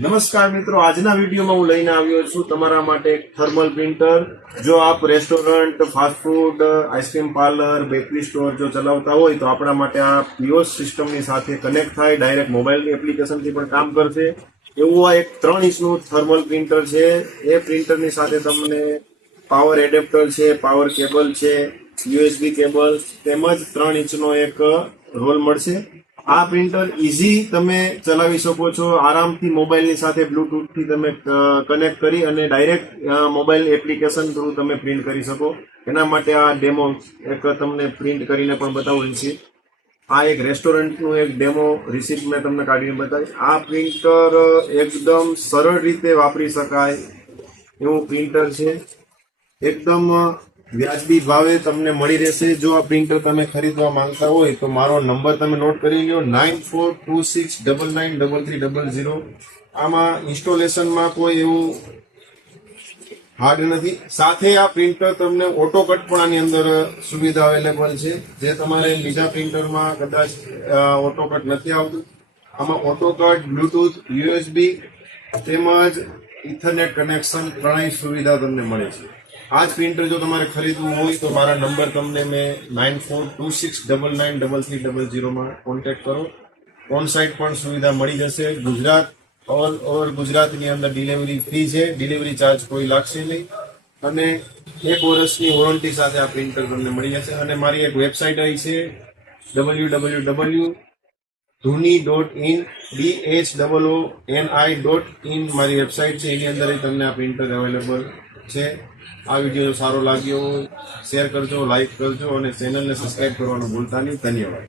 નમસ્કાર મિત્રો, આજના વિડીયોમાં હું લઈને આવ્યો છું તમારા માટે એક થર્મલ પ્રિન્ટર. જો આપ restaurant, fast food, ice cream parlour, bakery store જો ચલાવતા હોય તો આપણા માટે આ પીઓએસ સિસ્ટમની સાથે કનેક્ટ થાય, ડાયરેક્ટ મોબાઈલની એપ્લિકેશનથી પણ કામ કરશે એવું આ એક 3 ઇંચનું થર્મલ પ્રિન્ટર છે. એ પ્રિન્ટરની સાથે તમને પાવર એડેપ્ટર છે, પાવર કેબલ છે, યુએસબી કેબલ તેમજ 3 ઇંચનો એક રોલ મળશે. આ પ્રિન્ટર ઇઝી તમે ચલાવી શકો છો. આરામથી મોબાઈલની સાથે બ્લુટૂથથી તમે કનેક્ટ કરી અને ડાયરેક્ટ મોબાઈલ એપ્લિકેશન થ્રુ તમે પ્રિન્ટ કરી શકો. એના માટે આ ડેમો એક તમને પ્રિન્ટ કરીને પણ બતાવું છે. આ એક રેસ્ટોરન્ટનું એક ડેમો રિસિપ્ટ મેં તમને કાઢીને બતાવીશ. આ પ્રિન્ટર એકદમ સરળ રીતે વાપરી શકાય એવું પ્રિન્ટર છે. એકદમ વ્યાજબી ભાવે તમને મળી રહેશે. જો આ પ્રિન્ટર તમે ખરીદવા માંગતા હોય તો મારો નંબર તમે નોટ કરી લો, 9426993300. આમાં ઇન્સ્ટોલેશનમાં કોઈ એવું હાર્ડ નથી. સાથે આ પ્રિન્ટર તમને ઓટો કટ પણ આની અંદર સુવિધા અવેલેબલ છે, જે તમારે બીજા પ્રિન્ટરમાં કદાચ ઓટો કટ નથી આવતું. આમાં ઓટો કટ, બ્લુટૂથ, યુએસબી તેમજ ઇથરનેટ કનેક્શન ત્રણેય સુવિધા તમને મળે છે. આ જ પ્રિન્ટર જો તમારે ખરીદવું હોય તો મારા નંબર તમને મેં 9426993300 કોન્ટેક્ટ કરો. ઓન સાઇટ પણ સુવિધા મળી જશે. ગુજરાત ઓલ ઓવર ગુજરાતની અંદર ડિલિવરી ફ્રી છે, ડિલિવરી ચાર્જ કોઈ લાગશે નહીં અને 1 વર્ષની વોરંટી સાથે આ પ્રિન્ટર તમને મળી જશે. અને મારી એક વેબસાઇટ આવી છે www.dhoni.in dhoni.in મારી વેબસાઇટ છે. એની અંદર તમને આ પ્રિન્ટર અવેલેબલ છે. આ વિડીયો સારો લાગ્યો હોય શેર કરજો, લાઈક કરજો અને ચેનલને સબસ્ક્રાઇબ કરવાનું ભૂલતા નહીં. ધન્યવાદ.